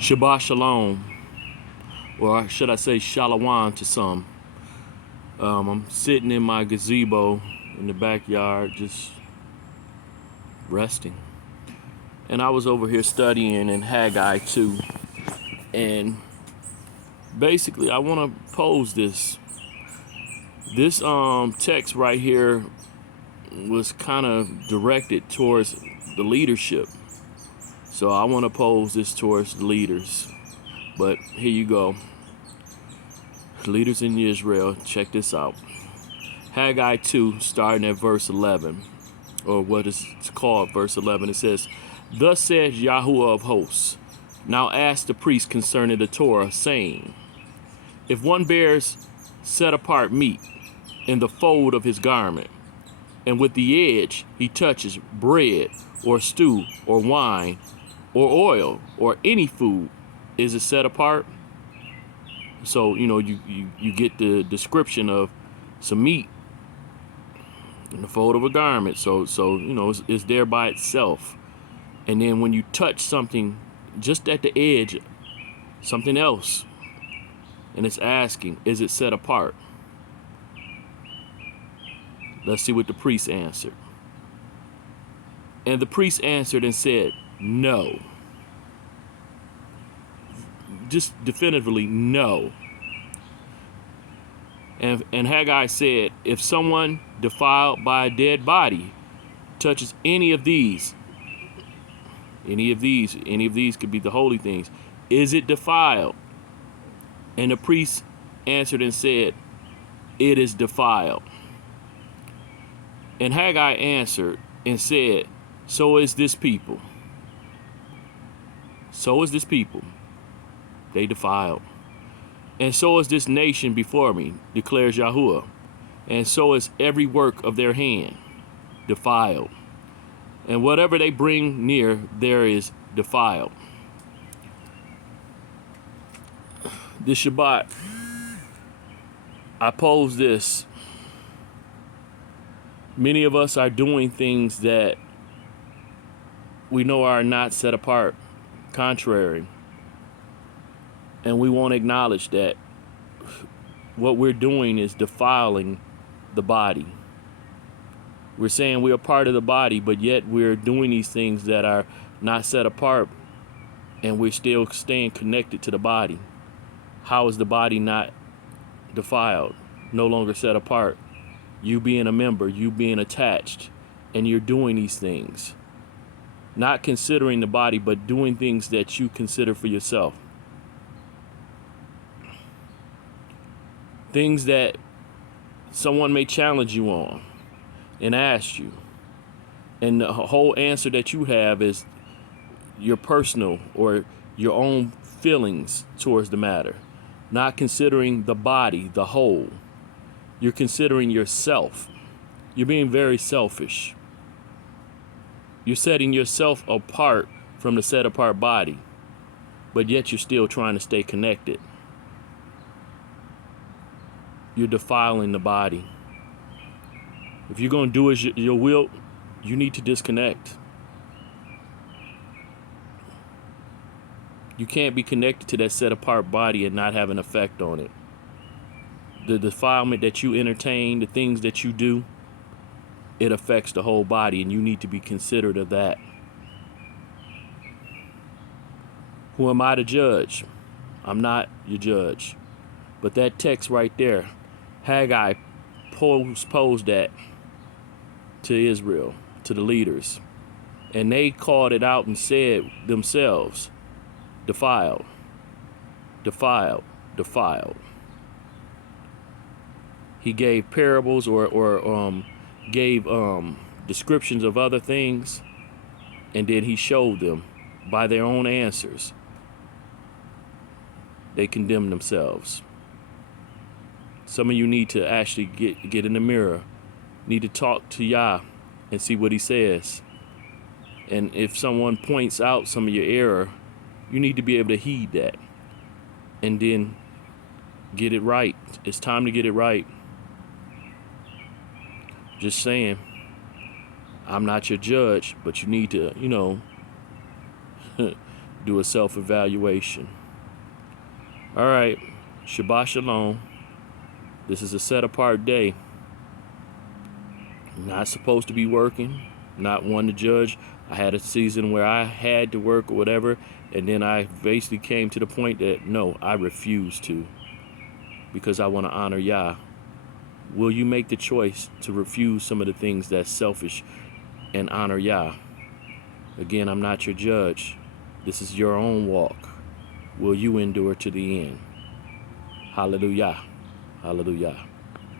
Shabbat Shalom, or should I say Shalom to some. I'm sitting in my gazebo in the backyard just resting. And I was over here studying in Haggai 2. And basically I want to pose this. This text right here was kind of directed towards the leadership. So I want to pose this towards the leaders. But here you go. Leaders in Israel, check this out. Haggai 2, starting at verse 11, or what is called verse 11. It says, "Thus says Yahuwah of hosts, now ask the priest concerning the Torah, saying, if one bears set apart meat in the fold of his garment, and with the edge he touches bread, or stew, or wine, or oil, or any food, is it set apart?" So, you get the description of some meat in the fold of a garment. So it's there by itself. And then when you touch something just at the edge, something else, and it's asking, is it set apart? Let's see what the priest answered. And the priest answered and said, no. Just definitively no. And Haggai said, if someone defiled by a dead body touches any of these could be the holy things, is it defiled? And the priest answered and said, it is defiled. And Haggai answered and said, so is this people. So is this people. They defiled. And so is this nation before me, declares Yahuwah. And so is every work of their hand defiled. And whatever they bring near, there is defiled. This Shabbat, I pose this. Many of us are doing things that we know are not set apart, contrary. And we won't acknowledge that what we're doing is defiling the body. We're saying we're a part of the body, but yet we're doing these things that are not set apart, and we're still staying connected to the body. How is the body not defiled, no longer set apart? You being a member, you being attached, and you're doing these things. Not considering the body, but doing things that you consider for yourself. Things that someone may challenge you on and ask you. And the whole answer that you have is your personal or your own feelings towards the matter. Not considering the body, the whole. You're considering yourself. You're being very selfish. You're setting yourself apart from the set apart body, but yet you're still trying to stay connected. You're defiling the body. If you're going to do as your will, you need to disconnect. You can't be connected to that set apart body and not have an effect on it. The defilement that you entertain, the things that you do, it affects the whole body, and you need to be considerate of that. Who am I to judge? I'm not your judge. But that text right there, Haggai posed that to Israel, to the leaders. And they called it out and said themselves, defiled, defiled, defiled. He gave parables or gave descriptions of other things, and then he showed them by their own answers. They condemned themselves. Some of you need to actually get in the mirror, need to talk to Yah and see what he says. And if someone points out some of your error, you need to be able to heed that and then get it right. It's time to get it right. Just saying, I'm not your judge, but you need to, Do a self-evaluation. All right. Shabbat Shalom. This is a set-apart day. Not supposed to be working. Not one to judge. I had a season where I had to work or whatever, and then I basically came to the point that, no, I refuse to, because I want to honor Yah. Will you make the choice to refuse some of the things that's selfish and honor Yah? Again, I'm not your judge. This is your own walk. Will you endure to the end? Hallelujah. Hallelujah.